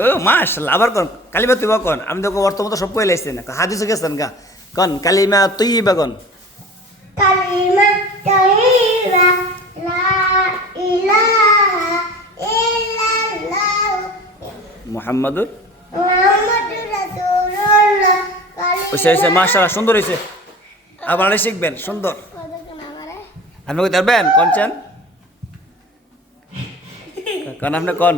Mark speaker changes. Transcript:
Speaker 1: ও মাশাল্লাহ আবার কন? কালিমা তুই কন? আমি দেখো বর্তমান সব কই লাইছি না। হাদিস গেছেন গা। কন? কালিমা তুই বা কন?
Speaker 2: কালিমা তাইবা লা ইলাহা ইল্লাল্লাহ।
Speaker 1: মোহাম্মদুর
Speaker 2: মুহাম্মাদুর রাসূলুল্লাহ।
Speaker 1: সুন্দর হয়েছে আবার শিখবেন সুন্দর। আপনি কই পারবেন? কনছেন কন আপনি কন?